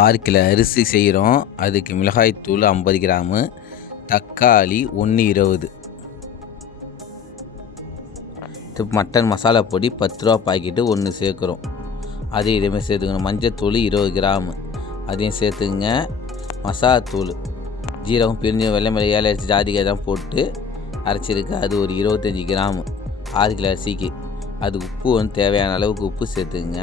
ஆறு கிலோ அரிசி செய்கிறோம். அதுக்கு மிளகாய்த்தூள் ஐம்பது கிராமு தக்காளி ஒன்று இருபது. இது மட்டன் மசாலா பொடி பத்து ரூபா பாக்கெட்டு ஒன்று சேர்க்குறோம். அதையும் இதேமாதிரி சேர்த்துக்கணும். மஞ்சத்தூள் இருபது கிராமு. அதையும் சேர்த்துக்குங்க. மசாலாத்தூள் ஜீரகம் பிரிஞ்சு வெள்ளை மிளகு ஏழை அரிசி ஜாதிக்காய் தான் போட்டு அரைச்சிருக்கு. அது ஒரு இருபத்தஞ்சி கிராமு. ஆறு கிலோ அரிசிக்கு. அது உப்பு வந்து தேவையான அளவுக்கு உப்பு சேர்த்துங்க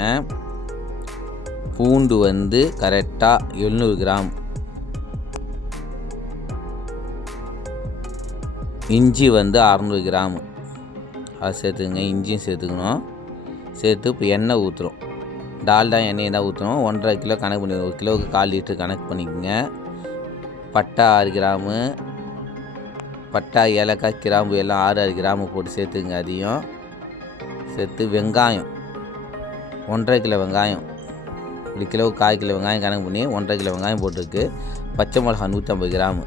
பூண்டு வந்து கரெக்டாக எழுநூறு கிராம். இஞ்சி வந்து அறநூறு கிராம். அதை சேர்த்துக்குங்க இஞ்சியும் சேர்த்துக்கணும். சேர்த்து இப்போ எண்ணெய் ஊற்றுறோம் டால்டா எண்ணெயை தான் ஊற்றுறோம் ஒன்றரை கிலோ கணக்கு பண்ணி ஒரு கிலோவுக்கு கால் லிட்டர் கணக்கு பண்ணிக்கோங்க. பட்டை ஆறு கிராமு. பட்டா ஏலக்காய் கிராம்பு எல்லாம் ஆறு ஆறு கிராமு போட்டு சேர்த்துங்க அதையும் சேர்த்து வெங்காயம் ஒன்றரை கிலோ வெங்காயம். ஒரு கிலோ கால் கிலோ வெங்காயம் கணக்கு பண்ணி ஒன்றரை கிலோ வெங்காயம் போட்டிருக்கு. பச்சை மிளகா நூற்றம்பது கிராமு.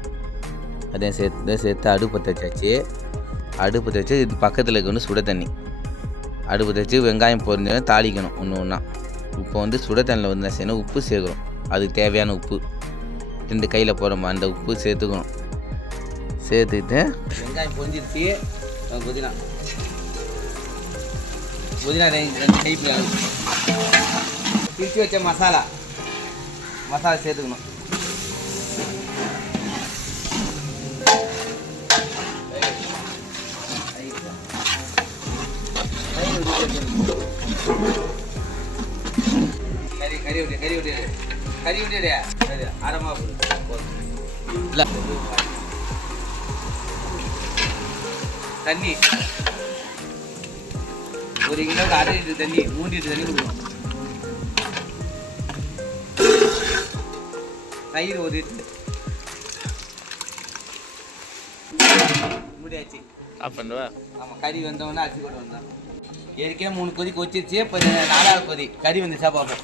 அதையும் சேர்த்து சேர்த்து அடுப்பு தச்சாச்சு அடுப்பு தச்சு இது பக்கத்தில் இருக்க வந்து சுட தண்ணி. அடுப்பு தச்சு வெங்காயம் பொரிஞ்சு தாளிக்கணும் ஒன்று ஒன்றா இப்போ வந்து சுட தண்ணியில் வந்து என்ன செய்யணும்? உப்பு சேர்க்கணும். அதுக்கு தேவையான உப்பு. ரெண்டு கையில் போகிறோமா அந்த உப்பு சேர்த்துக்கணும். சேர்த்துக்கிட்டு வெங்காயம் பொரிஞ்சிருச்சு. புதினா. புதினா ரெண்டு கைப்பில் பிரித்து வச்ச மசாலா. மசாலா சேர்த்துக்கணும். கறி கறி விட்டு கறி விட்டு கறி விட்டு. கறி அரைமா இல்லை. தண்ணி. ஒரு கிலோக்கு அரை லிட்டர் தண்ணி மூணு லிட்டர் தண்ணி கொடுக்கணும். தயிர் லிட்டர். முடியாச்சு. ஆஃப் பண்ணுவா? ஆமாம் கறி வந்தவொடனே அரிசி கொண்டு வந்தான் ஏற்கனவே மூணு கொதி கொச்சிருச்சு இப்போ நாலாவது கொதி. கறி வந்துச்சா பார்ப்போம்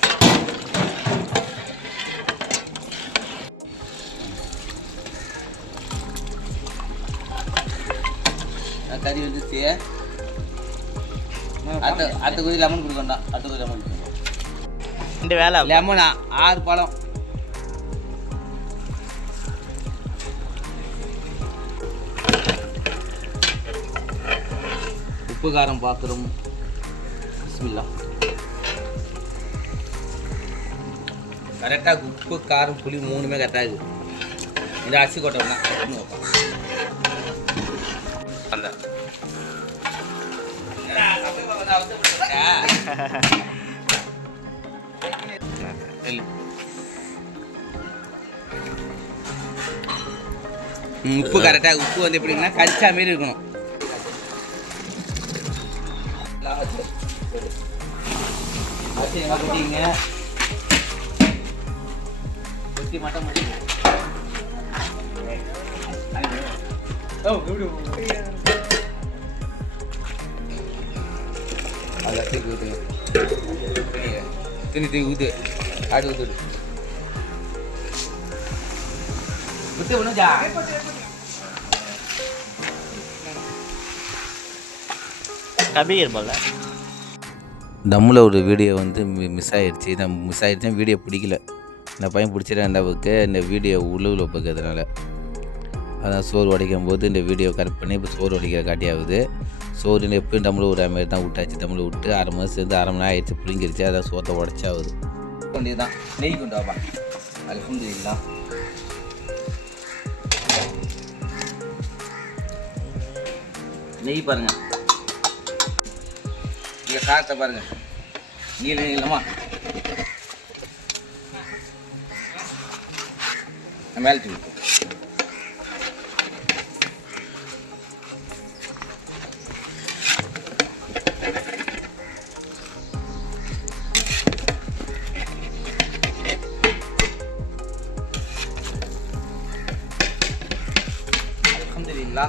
ஆ, கறி வந்துச்சு அடுத்த அடுத்த கொதி லெமன் கொடுக்கணும் அடுத்த கொதி லெமன் கொடுக்கணும் ரெண்டு வேலை லெமனா? ஆறு பழம். உப்பு காரம் பார்க்குறோம் பிஸ்மில்லா. கரெக்டாக உப்பு காரம் புளி மூணுமே கரெக்டாக இருக்குது இந்த அரிசி கொட்டோம்னா அந்த. உப்பு கரெக்டாக உப்பு வந்து எப்படின்னா கரிச்சா மாரி இருக்கணும். அரிசி எல்லாம் கொட்டிங்க கொட்டி மட்டும் முடியுங்க அதை தூக்கி துணி தூக்கி ஊற்று ஆடு ஊற்றுடு ஊற்று ஒன்றும் கபீர் போல தம்மில் ஒரு வீடியோ வந்து மிஸ் ஆயிடுச்சு நான் மிஸ் ஆயிடுச்சு வீடியோ பிடிக்கல. இந்த பையன் பிடிச்சிட அளவுக்கு இந்த வீடியோ உழுவில் பார்க்கறதுனால அதான் சோறு உடைக்கும் போது இந்த வீடியோ கரெக்ட் பண்ணி இப்போ சோறு உடைக்கிற காட்டியாகுது சோறு எப்பயும் தமிழ் விடுற மாதிரி தான் விட்டாச்சு தமிழ் விட்டு அரை மணி சேர்ந்து அரை மணி நேரம் ஆயிடுச்சு பிடிங்கிருச்சு அதான் சோத்தை உடச்சாகுது வேண்டியதுதான் நெய் கொண்டு வாப்பா. அல்ஹம்துலில்லா நெய் பாருங்கள் இங்கே காசை பாருங்க. நீல நீளமா மேலே தூக்கி Alhamdulillah